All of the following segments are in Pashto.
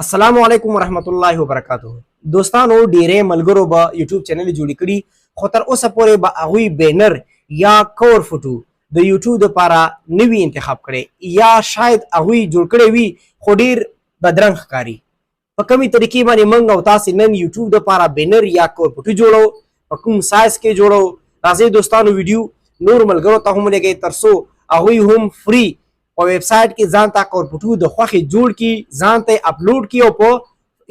السلام علیکم ورحمت الله وبرکاتہ. دوستانو ډیره ملګرو به یوټیوب چینل جوړ کړي خو تر اوسه پورې به هغوی بینر یا کور فوټو د یوټیوب لپاره نوي انتخاب کړي یا شاید هغوی جوړ کړی وي خو ډیر بدرنګ ښکاري. په کومې طریقې باندې موږ او تاسې نن یوټیوب لپاره بینر یا کور فوټو جوړو، په کوم سایز کې جوړو. راځئ دوستانو ویډیو نور ملګرو ته هم ولېږئ تر څو هغوی هم فری په ویب سایټ کې ځان ته کور فوټو د خوښې جوړ کړي، ځان ته اپلوډ کړي او په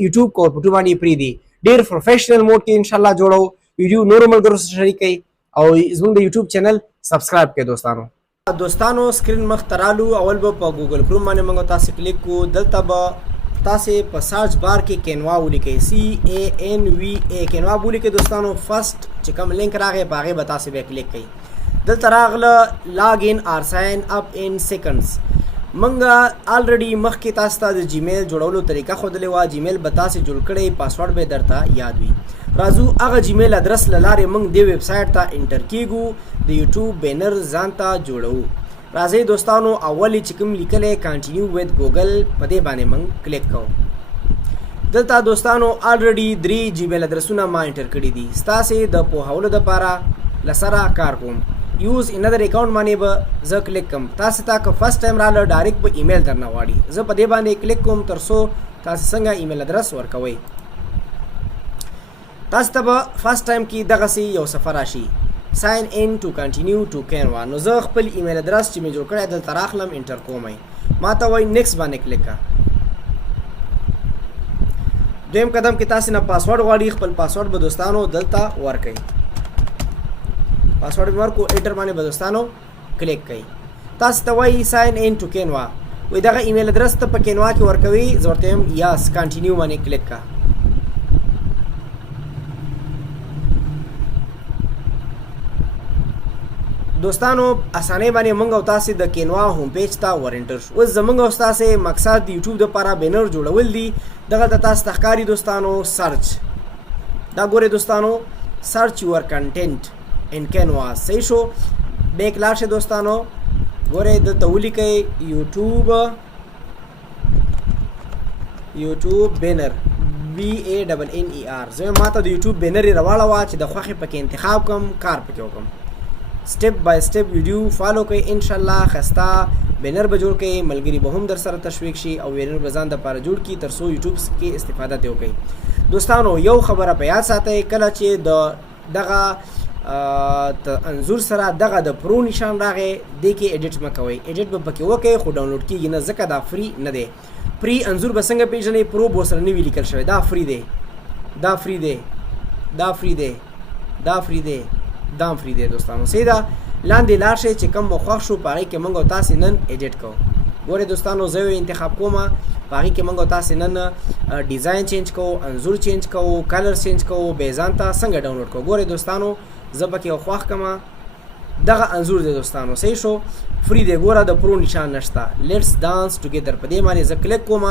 یوټیوب کور فوټو باندې پرېږدي. ډېر پروفیشنل موډ کې انشاءالله جوړو. ویډیو نورو ملګرو سره شریک کړئ او زموږ د یوټیوب چینل سبسکرایب کړئ. دوستانو سکرین مخ ته رالو. اول به په ګوګل کروم باندې موږ تاسې کلیک کړو. دلته به تاسې په سرچ بار کې کینوا ولیکئ، CANVA کینوا به ولیکئ. دوستانو فرسټ چې کوم لینک راغی په هغې به تاسې بیا کلیک کړئ. دلته راغله لاګ ان آر ساین اپ ان سیکنډز. منګه الریډي مخکې تاسو ته د جیمیل جوړولو طریقه ښودلې وه. جیمیل به تاسې جوړ کړی، پاسورډ به درته یاد وي. راځو هغه جیمیل ادرس له لارې موږ دې ویب سایټ ته انټر کیږو، د یوټیوب بینر ځان ته جوړوو. راځئ دوستانو اول چې کوم لیکلی کانټینیو ویت ګوګل په دې باندې موږ کلیک کوو. دلته دوستانو الریډي 3 جیمیل ادرسونه ما انټر کړي دي. ستاسې د پوهولو دپاره له سره کار کوم. یوز اندر اکاؤنٹ باندې به زه کلیک کوم. تاسې ته که فرسټ ټایم راله ډایرکټ به ایمیل درنه غواړي. زه په دې باندې کلیک کوم تر څو تاسې څنګه ایمیل ادرس ورکوئ. تاسې ته به فرسټ ټایم کې دغسې یو صفحه راشي، ساین ان ټو کنټینیو ټو کینوا. نو زه خپل ایمیل ادرس چې مې جوړ کړی دلته راخلم، انټر کوم. ما ته وایي نیکسټ باندې کلیک کړه. دویم قدم کې تاسې نه پاسورډ غواړي. خپل پاسورډ به دوستانو دلته ورکئ. پاسورډ مې ورکړو، انټر باندې به دوستانو کلیک کوئ. تاسو ته وایي ساین ان ټو کینوا. وایي دغه ایمیل ادرس ته په کینوا کې ورکوي. زه ورته وایم یاس کنټینیو باندې کلیک کړه. دوستانو اسانۍ باندې موږ او تاسې د کینوا هوم پیج ته ور انټر شو. اوس زموږ او ستاسې مقصد د یوټیوب دپاره بینر جوړول دي. دغلته تاسو ته ښکاري دوستانو سرچ. دا ګورئ دوستانو سرچ یور کنټینټ ان کینوا. صحیح شو. بیک لاړ شئ دوستانو. ګورئ دلته ولیکئ یوټیوب بینر BANNER. زه ما ته د یوټیوب بینر یې راواړوه چې د خوښې پکې انتخاب کړم، کار پکې وکړم. سټپ بای سټپ ویډیو فالو کوئ. انشاءالله ښایسته بینر به جوړ کړئ. ملګري به هم در سره تشویق شي او بینر به ځان دپاره جوړ کړي تر څو یوټیوب کې استفاده ترې وکړئ. دوستانو یو خبره په یاد ساتئ، کله چې د دغه انځور سره دغه د پرو نشان راغی دې کې ایډیټ مه کوئ. ایډیټ به پکې وکئ خو ډاونلوډ کېږي نه، ځکه دا فری نه دی. پری انځور به څنګه پېژنئ؟ پرو به ورسره نه وي لیکل شوی. دا فری دی، دا فری دی، دا فری دی، دا فری دی، دا هم فری دی. دوستانو صحیح ده. لاندې لاړ شئ چې کوم مو خوښ شو په هغې کې موږ او تاسې نن ایډیټ کوو. ګورئ دوستانو زه یو انتخاب کوم، په هغې کې موږ او تاسې نن ډیزاین چینج کوو، انځور چینج کوو، کلر چینج کوو، بیا ځان ته څنګه ډاونلوډ کوو. ګورئ دوستانو زه پکې یو خوښ کړم. دغه انځور دی دوستانو. صحیح شو. فری دی. ګوره د پرو نشان نشته. لیټس ډانس ټوګیدر په دې باندې زه کلیک کوم.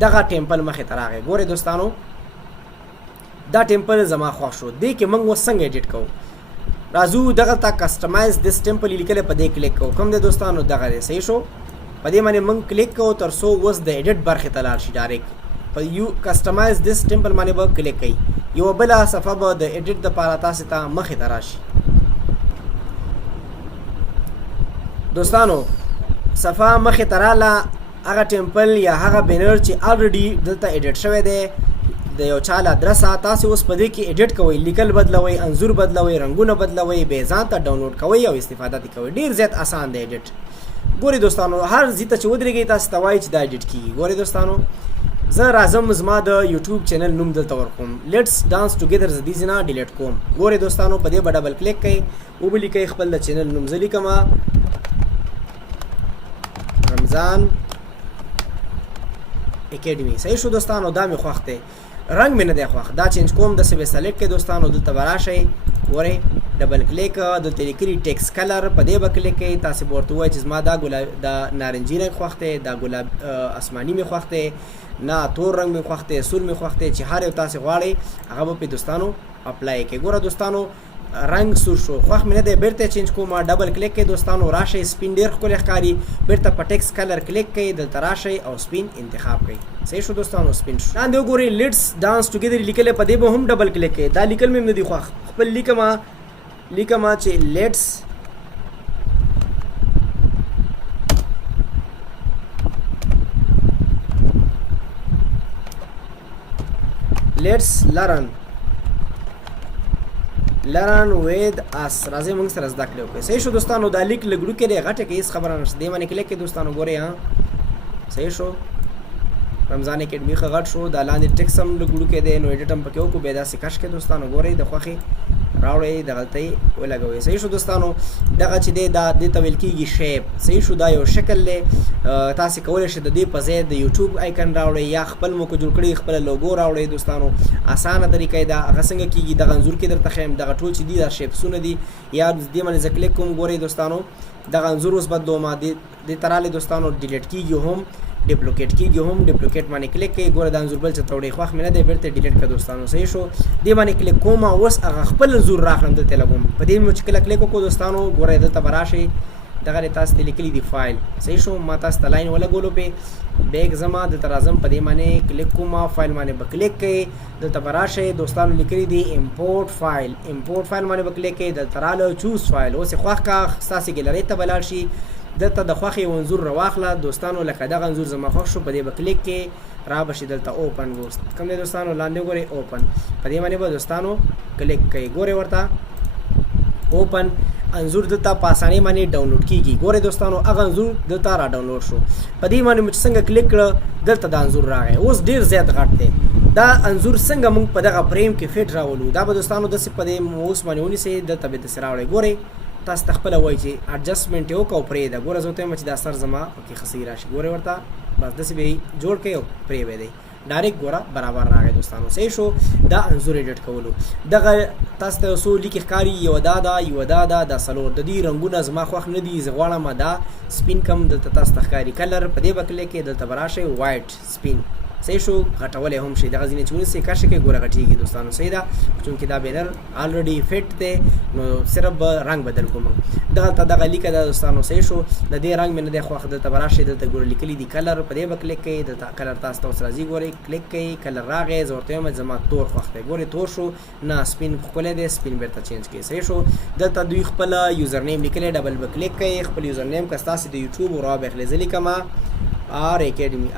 دغه ټیمپل مخې ته راغی. ګورئ دوستانو دا ټیمپل زما خوښ شو. دې کې موږ اوس څنګه ایډیټ کوو. راځو دغلته کسټمایز دس ټیمپل لیکلی په دې کلیک کوو. کوم دی دوستانو؟ دغه دی. صحیح شو. په دې باندې موږ کلیک کوو تر څو اوس د ایډیټ برخې ته لاړ شي. ډایرکټ په یو کسټمایز دس ټیمپل باندې به کلیک کوئ. یوه بله صفحه به د ایډیټ دپاره تاسې ته مخې ته راشي. دوستانو صفحه مخې ته راله. هغه ټیمپل یا هغه بینر چې الریډي دلته ایډیټ شوی دی د یو چا له ادرسه، تاسې اوس په دې کې ایډیټ کوئ. لیکل بدلوئ، انځور بدلوئ، رنګونه بدلوئ، بیا ځان ته ډاونلوډ کوئ او استفاده ترې کوئ. ډېر زیات اسان دی ایډیټ. ګورئ دوستانو هر ځای ته چې ودرېږئ تاسې ته وایي چې دا ایډیټ کېږي. ګورئ دوستانو زه راځم زما د یوټیوب چینل نوم دلته ورکوم. لیټس ډانس ټوګیدر. زه دې ځای نه ډیلیټ کوم. ګورئ دوستانو په دې به ډبل کلیک کوئ، وبه لیکئ خپل د چینل نوم. زه لیکم رمضان اکیډمي. صحیح شو دوستانو. دا مې خوښ دی. رنګ مې نه دی خوښ، دا چینج کوم. داسې به سلیکټ کړئ دوستانو. دلته به راشئ. ګورئ ډبل کلیک. دلته لیکلي ټیکس کلر په دې به کلیک کوئ. تاسې به ورته ووایئ چې زما دا نارنجي رنګ خوښ دی، دا ګلاب اسماني مې خوښ دی، نه تور رنګ مې خوښ دی، سور مې خوښ دی. چې هر یو تاسې غواړئ هغه به پې دوستانو اپلای کړئ. ګوره دوستانو رنگ سور شو خوښ مې نه دی بیرته چینج کوم ډبل کلیک کوئ دوستانو راشئ سپین ډېر ښکلی ښکاري بیرته په ټیکس کلر کلیک کوئ دلته راشئ او سپین انتخاب کوئ صحیح شو دوستانو سپین شو لاندې وګورئ لیټس ډانس ټوګیدر لیکلی په دې به هم ډبل کلیک کوئ دا لیکل مې هم نه دي خوښ خپل لیکمه چې لیټس لرن with us راځي موږ سره زده کړو کوي صحیح شو دوستانو دا لیک لګړو کې دی غټه کې هیڅ خبره نشته دی باندې کلیک کې دوستانو ګورئ ها صحیح شو رمضان اکیډمي ښه غټ شو دا لاندې ټیکس هم لګړو کې دی نو ایډیټ هم پکې وکړو بیا داسې کش کې دوستانو ګورئ د خوښې راوړئ دغلته یې ولګوئ صحیح شو دوستانو دغه چې دی دا دې ته ویل کېږي شیپ صحیح شو دا یو شکل دی تاسې کولی شئ د دې په ځای د یوټیوب آیکن راوړئ یا خپل مو که جوړ کړي خپله لوګو راوړئ دوستانو اسانه طریقه یې ده هغه څنګه کېږي دغه انځور کې درته ښیم دغه ټول چې دي دا شیپسونه دي یا دې باندې زه کلیک کوم ګورئ دوستانو دغه انځور اوس بدلوم دې ته راغلی دوستانو ډیلیټ کېږي هم ډپلیکیټ کېږي هم ډپلیکیټ باندې کلیک کوئ ګوره دا انځور بل څه ته وړئ خوښ مې نه دی بیرته ډیلیټ کړه دوستانو صحیح شو دې باندې کلیک کوم اوس هغه خپل انځور راخلم دلته لګوم په دې مې چې کله کلیک وکړو دوستانو ګورئ دلته به راشئ دغه تاسو ته لیکلي دي فایل صحیح شو ما تاسو ته لاین ولګولو پې بیک زما دلته راځم په دې باندې کلیک کوم فایل باندې به کلیک کوئ دلته به راشئ دوستانو لیکلي دي امپورټ فایل باندې به کلیک کوئ دلته راله چوز فایل اوس یې خوښ کا ستاسې ګیلرۍ ته به لاړ شي دلته د خوښې یو انځور راواخله دوستانو لکه دغه انځور زما خوښ شو په دې به کلیک کې را به شي دلته اوپن ګوست کوم دی دوستانو لاندې وګورئ اوپن په دې باندې به دوستانو کلیک کوئ ګورئ ورته اوپن انځور دلته په اسانۍ باندې ډاونلوډ کېږي ګورئ دوستانو هغه انځور دلته را ډاونلوډ شو په دې باندې مو چې څنګه کلیک کړه دلته دا انځور راغی اوس ډېر زیات غټ دی دا انځور څنګه موږ په دغه فریم کې فټ راولو دا به دوستانو داسې په دې اوس باندې ونیسئ دلته به داسې راوړئ ګورئ تاسو ته خپله وایي چې اډجسټمنټ یې وکړه او پرېږده ګوره زه ورته وایم چې دا سر زما پکې ښه صحیح راشي ګورئ ورته بس داسې به یې جوړ کړئ او پرېږدئ ډایرکټ ګوره برابر راغی دوستانو صحیح شو دا انځور ایډیټ کولو دغه تاسو ته څو لیکې ښکاري یوه دا ده دا څلور د دې رنګونه زما خوښ نه دي زه غواړم دا سپین کم دلته تاسو ته ښکاري کلر په دې به کلیک کې دلته به راشئ وایټ سپین صحیح شو غټولی هم شي دغه ځینې چې ونیسئ کشه کې ګوره غټېږي دوستانو صحیح ده چونکې دا بینر آلریډي فټ دی نو صرف به رنګ بدل کوم دغلته دغه لیکه ده دوستانو صحیح شو د دې رنګ مې نه دی خوښ دلته به راشئ دلته ګوره لیکلي دي کلر په دې به کلیک کوئ دلته کلر تاسو ته اوس راځي ګورئ کلیک کوئ کلر راغی زه ورته وایم زما تور خوښ دی ګورئ تور شو نه سپین ښکلی دی سپین بېرته چینج کوئ صحیح شو دلته دوی خپله یوزر نیم لیکلی ډبل به کلیک کوئ خپل یوزر نیم که ستاسې د یوټیوب ورا بخلې زه لیکمه آر اکیډمي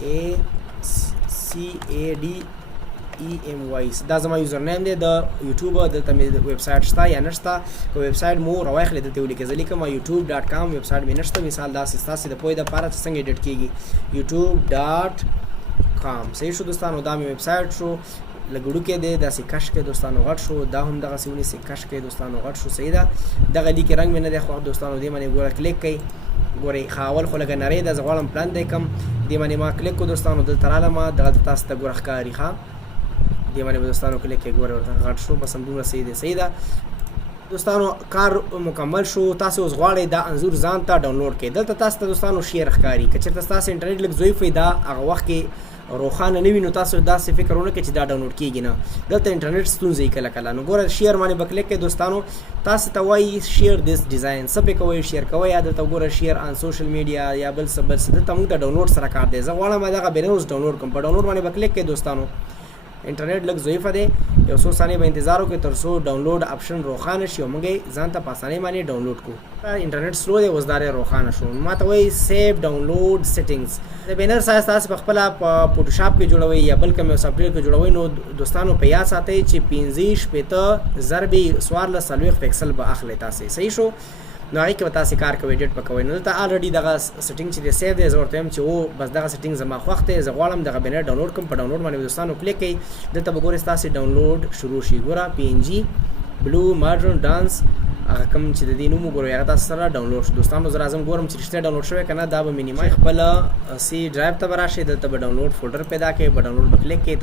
RACADEMY دا زما یوزر نیم دی د یوټیوب دلته مې ویب سایټ شته یا نشته که ویب سایټ مو راواخلې دلته ولیکئ زه لیکم youtube.com ویب سایټ مې نشته مثال داسې ستاسې د پوهې دپاره چې څنګه ایډیټ کېږي youtube.com صحیح شو دوستانو دا مې ویب سایټ شو لګړو کې دی داسې کش کې دوستانو غټ شو دا هم دغسې ونیسئ کش کې دوستانو غټ شو صحیح ده دغه لیکې رنګ مې نه دی خوښ دوستانو دې باندې ګوره کلیک کوئ ګورئ ښه اول خو لږه نری ده زه غواړم پلن دی کم دې باندې ما کلیک کړو دوستانو دلته رالمه دغلته تاسو ته ګوره ښکاري ښه دې باندې به دوستانو کلیک کوئ ګورئ ورته غټ شو بس همدومره صحیح ده دوستانو کار مکمل شو تاسو اوس غواړئ دا انځور ځان ته ډاونلوډ کړئ دلته تاسو ته دوستانو شیر ښکاري که چېرته ستاسو انټرنیټ لږ ضعیف وي دا هغه وخت کې روښانه نه وي نو تاسو داسې فکر ونه کړئ چې دا ډاونلوډ کېږي نه دلته انټرنیټ ستونزه یې کله نو ګوره شیر باندې به کلیک کوئ دوستانو تاسو ته وایي شیر دیس ډیزاین څه پې کوئ شیر کوئ یا دلته ګوره شیر آن سوشل میډیا یا بل څه دلته موږ د ډاونلوډ سره کار دی زه غواړم دغه بینر اوس ډاونلوډ کړم په ډاونلوډ باندې به کلیک کوئ دوستانو انټرنیټ لږ ضعیفه دی یو څو ثانیې به انتظار وکړئ تر څو ډاونلوډ اپشن روښانه شي او موږ یې ځان ته په اسانۍ باندې ډاونلوډ کړو انټرنیټ سلو دی اوس دا روښانه شو ما ته وایي سیف ډاونلوډ سیټینګز د بینر سایز تاسو په خپله په فوټوشاپ کې جوړوئ یا بل کوم یو سافټویر کې جوړوئ نو دوستانو په یاد ساتئ چې 15 پکسل به اخلئ تاسې صحیح شو نو هغې کې به تاسې کار کوئ ایډیټ به کوئ نو دلته آلریډي دغه سیټینګ چې دی سیف دی زه ورته وایم چې بس دغه سیټینګ زما خوښ دی زه غواړم دغه بینر ډاونلوډ کړم په ډاونلوډ باندې دوستانو کلیک کوئ دلته به ګورئ ستاسې ډاونلوډ شروع شي ګوره PNG بلو ماډرن ډانس هغه کوم چې د دې نوم وګورئ هغه تاسو سره ډاونلوډ شو دوستانو زه راځم ګورم چې رښتیا ډاونلوډ شوی که نه دا به مینیمای خپله سی ډرایو ته به راشئ دلته به ډاونلوډ فولډر پیدا کړئ په ډاونلوډ به کلیک کړئ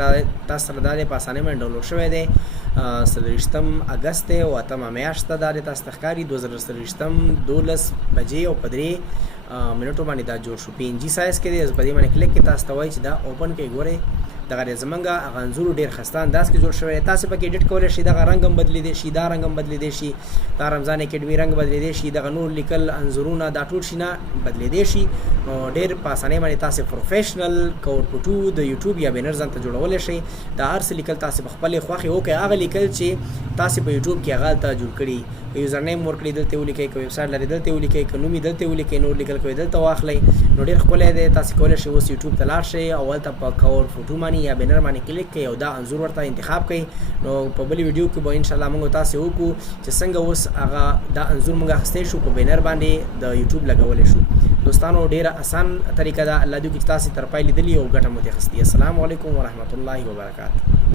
تاسو سره دا دی په اسانۍ باندې ډاونلوډ شوی دی 30 اګست دی او 8مه میاشت ده دا دی تاسو ته ښکاري 2023 12 بجې او په 3 منټو باندې دا جوړ شو PNG سایز کې دی په دې باندې کلیک کړئ تاسو ته وایي چې دا اوپن کړئ ګورئ دغه زمونږ هغه انځور ډېر ښایسته انداز کې جوړ شوی تاسو پکې ایډیټ کولی شئ دغه رنګ هم بدلیدی شي دا رنګ هم بدلیدی شي دا رمضان اکیډمي رنګ بدلیدی شي دغه نور لیکل انځورونه دا ټول شي نه بدلیدی شي نو ډېر په اسانۍ باندې تاسو پروفیشنل کور فوټو د یوټیوب یا بینر ځان ته جوړولی شئ دا هر څه لیکل تاسو په خپلې خوښې وکړئ هغه لیکل چې تاسو په یوټیوب کې هغه هلته جوړ کړي که یوزر نیم ورکړي دلته ولیکئ که ویب سایټ لري دلته ولیکئ که نوم یې دلته ولیکئ نور لیکل کوئ دلته واخلئ نو ډېر ښکلی دی تاسو کولی شئ اوس یوټیوب ته لاړ شئ او هلته په کور فوټو باندې یا بینر باندې کلیک کړئ او دا انځور ورته انتخاب کړئ نو په بلې ویډیو کې به انشاءالله موږ تاسې وکړو چې څنګه اوس هغه دا انځور موږ اخیستی شو په بینر باندې د یوټیوب لګولی شو دوستانو ډېره اسان طریقه ده الله دې وکړي چې تاسې تر پای لیدلي او ګټه مو ترې اخیستې السلام علیکم ورحمة الله وبرکاته